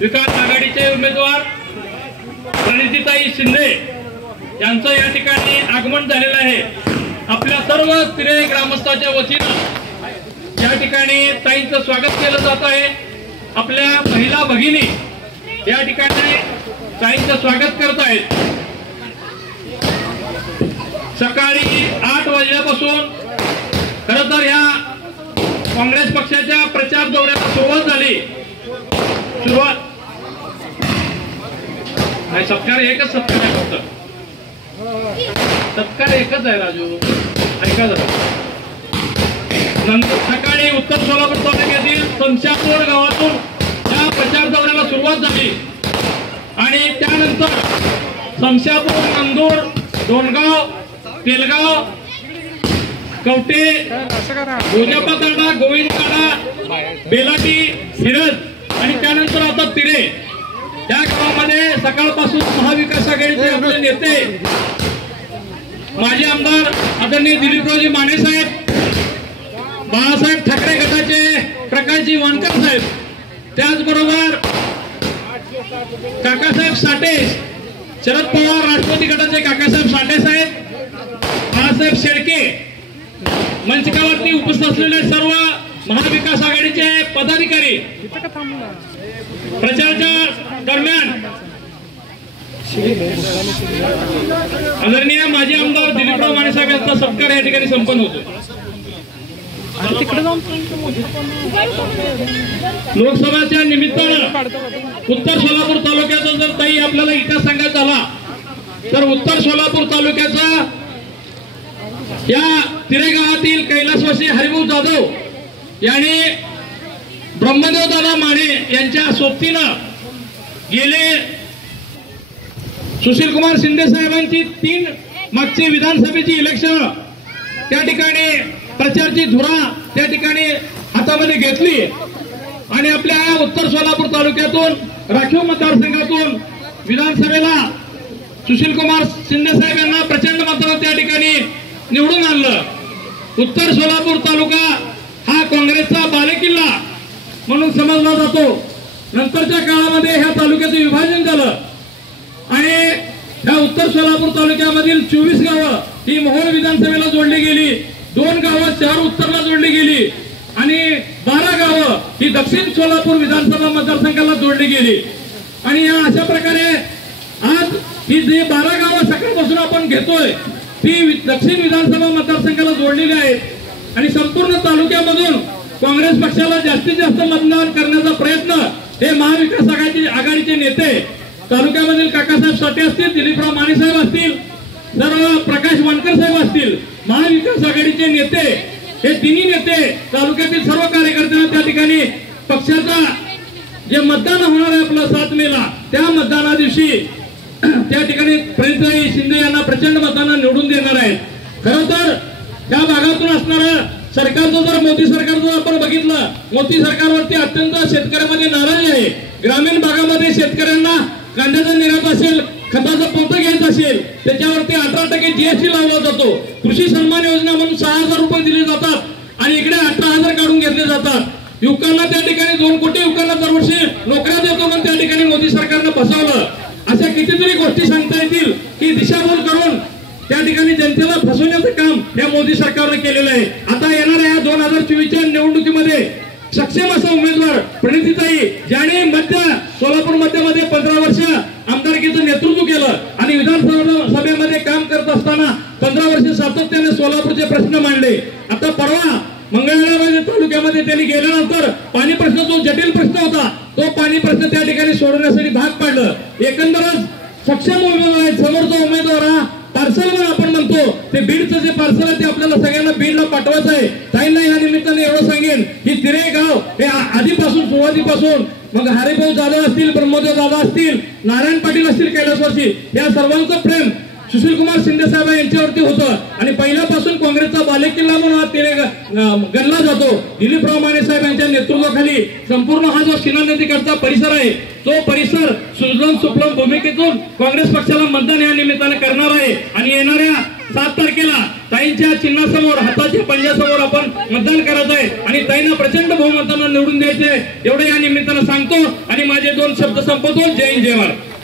विकास आघाडीचे उमेदवार प्रणितीताई शिंदे यांचं या ठिकाणी आगमन झालेलं आहे। आपल्या सर्व तिरे ग्रामस्थांच्या वतीनं या ठिकाणी ताईंचं स्वागत केलं जात आहे। आपल्या महिला भगिनी या ठिकाणी ताईंचं स्वागत करत आहेत। सकाळी 8 वाजल्यापासून खरं तर या काँग्रेस पक्षाच्या प्रचार दौऱ्याला सुरुवात झाली। नाही, सत्कार एकच सत्कार आहे, फक्त सत्कार एकच आहे राजू, ऐका जरा। नंतर सकाळी उत्तर सोलापूर तालुक्यातील शमशापूर गावातून या प्रचार दौऱ्याला सुरुवात झाली आणि त्यानंतर शमशापूर, नंदूर, डोणगाव, तेलगाव, कवटे, गोजापाताडा, गोविंदपाडा, बेलाटी, हिरज आणि त्यानंतर आता तिरे या गावामध्ये सकाळपासून महाविकास आघाडीचे आपले नेते माजी आमदार आदरणीय दिलीपरावजी माने साहेब, बाळासाहेब ठाकरे गटाचे प्रकाशजी वानकर साहेब, त्याचबरोबर काकासाहेब साठे, शरद पवार राष्ट्रवादी गटाचे काकासाहेब साठे साहेब, बाळासाहेब शेळके, मंचकावरती उपस्थित असलेले सर्व महाविकास आघाडीचे पदाधिकारी प्रचाराच्या दरम्यान आदरणीय माजी आमदार दिलीपराव माने साहेब यांचा सत्कार या ठिकाणी संपन्न होतो। लोकसभेच्या निमित्तानं उत्तर सोलापूर तालुक्याचा जर ताई आपल्याला इतिहास सांगायचा झाला तर उत्तर सोलापूर तालुक्याचा या तिरे गावातील कैलासवासी हरिभाऊ जाधव यांनी ब्रह्मदेव दादा माने यांच्या सोबतीनं गेले सुशील कुमार शिंदे साहेबांची 3 मागची विधानसभेची इलेक्शन त्या ठिकाणी प्रचारची धुरा त्या ठिकाणी हातामध्ये घेतली आणि आपल्या उत्तर सोलापूर तालुक्यातून राखीव मतदारसंघातून विधानसभेला सुशील कुमार शिंदे साहेब यांना प्रचंड मताने त्या ठिकाणी निवडून आणलं। उत्तर सोलापूर तालुका हा काँग्रेसचा बालेकिल्ला म्हणून समजला जातो। नंतरच्या काळामध्ये ह्या तालुक्याचं विभाजन झालं आणि ह्या उत्तर सोलापूर तालुक्यामधील 24 गावं ही मोहोळ विधानसभेला जोडली गेली, 2 गावं 4 उत्तरला जोडली गेली आणि 12 गावं ही दक्षिण सोलापूर विधानसभा मतदारसंघाला जोडली गेली। आणि या अशा प्रकारे आज ही जे 12 गावं सकाळपासून आपण घेतोय ती दक्षिण विधानसभा मतदारसंघाला जोडलेली आहेत आणि संपूर्ण तालुक्यामधून काँग्रेस पक्षाला जास्तीत जास्त मतदान करण्याचा प्रयत्न हे महाविकास आघाडीचे नेते तालुक्यामधील काकासाहेब साठे असतील, दिलीपराव माने साहेब असतील, सर्व प्रकाश वानकर साहेब असतील, महाविकास आघाडीचे नेते हे तिन्ही नेते तालुक्यातील सर्व कार्यकर्त्यांना त्या ठिकाणी पक्षाचा जे मतदान होणार आहे आपलं 7 मेला त्या मतदाना दिवशी त्या ठिकाणी प्रणितीताई शिंदे यांना प्रचंड मतांना निवडून देणार आहेत। खरं तर त्या भागातून असणारं सरकारचं जर मोदी सरकारचं आपण बघितलं, मोदी सरकारवरती अत्यंत शेतकऱ्यांमध्ये नाराजी आहे। ग्रामीण भागामध्ये शेतकऱ्यांना कांद्याचा निर्यात असेल, खताचं पोतं घ्यायचं असेल त्याच्यावरती 18% GST लावला जातो। कृषी सन्मान योजना म्हणून 6000 रुपये दिले जातात आणि इकडे 18,000 काढून घेतले जातात। युवकांना त्या ठिकाणी 2 कोटी युवकांना दरवर्षी नोकऱ्या देतो म्हणून त्या ठिकाणी मोदी सरकारनं फसवलं। अशा कितीतरी गोष्टी सांगता येतील की दिशाभूल करून त्या ठिकाणी जनतेला फसवण्याचं काम या मोदी सरकारने केलेलं आहे। आता येणाऱ्या 2024च्या निवडणुकीमध्ये सक्षम असा उमेदवार प्रणितीताई ज्याने सोलापूर मध्ये 15 वर्ष आमदारकीचं नेतृत्व केलं आणि विधानसभेमध्ये काम करत असताना 15 वर्ष सातत्याने सोलापूरचे प्रश्न मांडले। आता परवा मंगळवेढा तालुक्यामध्ये त्यांनी गेल्यानंतर पाणी प्रश्न जो जटिल प्रश्न होता तो पाणी प्रश्न त्या ठिकाणी सोडवण्यासाठी भाग पाडलं। एकंदरच सक्षम उमेदवार आहेत। समोरचा उमेदवार हा पार्सल आपण म्हणतो ते बीडचं जे पार्सल आहे ते आपल्याला सगळ्यांना बीडला पाठवायचं आहे। ताईंना या निमित्ताने एवढं सांगेन की तिरे गाव हे आधीपासून सुरुवातीपासून मग हरिभाऊ जाधव असतील, ब्रह्मदेव दादा असतील, नारायण पाटील असतील, कैलासवासी या सर्वांचं प्रेम सुशील कुमार शिंदे साहेब यांच्यावरती होतं आणि पहिल्यापासून काँग्रेसचा बालेकिल्ला म्हणून हा तिरे गणला जातो। दिलीपराव माने साहेब यांच्या नेतृत्वाखाली संपूर्ण हा जो शिना नदीकडचा परिसर आहे तो परिसर सुजलाम सुफलाम भूमिकेतून काँग्रेस पक्षाला मतदान या निमित्ताने करणार आहे आणि येणाऱ्या 7 तारखेला ताईंच्या चिन्हासमोर हाताच्या पंजासमोर आपण मतदान करायचं आहे आणि ताईंना प्रचंड बहुमताने निवडून द्यायचे एवढे या निमित्ताने सांगतो दोन शब्द संपवतो. जय हिंद जय महाराष्ट्र.